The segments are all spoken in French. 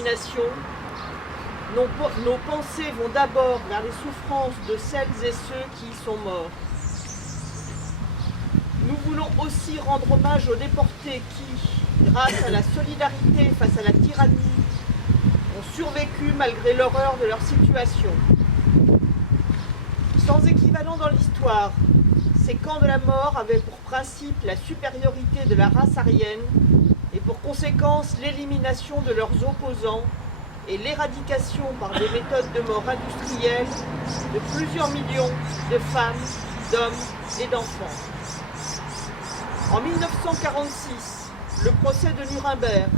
d'élimination, nos pensées vont d'abord vers les souffrances de celles et ceux qui y sont morts. Nous voulons aussi rendre hommage aux déportés qui, grâce à la solidarité face à la tyrannie, ont survécu malgré l'horreur de leur situation. Sans équivalent dans l'histoire, ces camps de la mort avaient pour principe la supériorité de la race aryenne et pour conséquence l'élimination de leurs opposants et l'éradication par des méthodes de mort industrielles de plusieurs millions de femmes, d'hommes et d'enfants. En 1946, le procès de Nuremberg,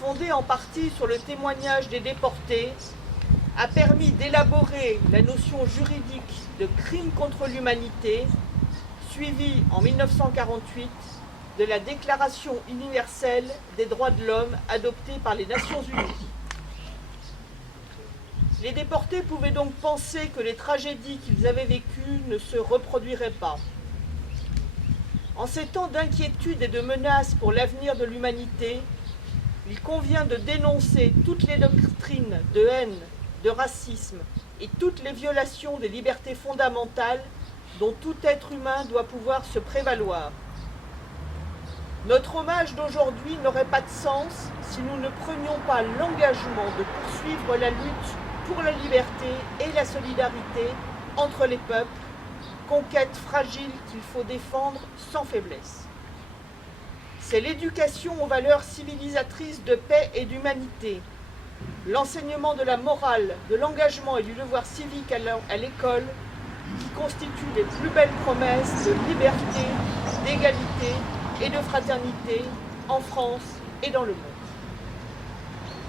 fondé en partie sur le témoignage des déportés, a permis d'élaborer la notion juridique de crime contre l'humanité, suivie en 1948 de la Déclaration universelle des droits de l'homme adoptée par les Nations unies. Les déportés pouvaient donc penser que les tragédies qu'ils avaient vécues ne se reproduiraient pas. En ces temps d'inquiétude et de menace pour l'avenir de l'humanité, il convient de dénoncer toutes les doctrines de haine, de racisme et toutes les violations des libertés fondamentales dont tout être humain doit pouvoir se prévaloir. Notre hommage d'aujourd'hui n'aurait pas de sens si nous ne prenions pas l'engagement de poursuivre la lutte pour la liberté et la solidarité entre les peuples, conquête fragile qu'il faut défendre sans faiblesse. C'est l'éducation aux valeurs civilisatrices de paix et d'humanité, l'enseignement de la morale, de l'engagement et du devoir civique à l'école qui constituent les plus belles promesses de liberté, d'égalité et de fraternité en France et dans le monde.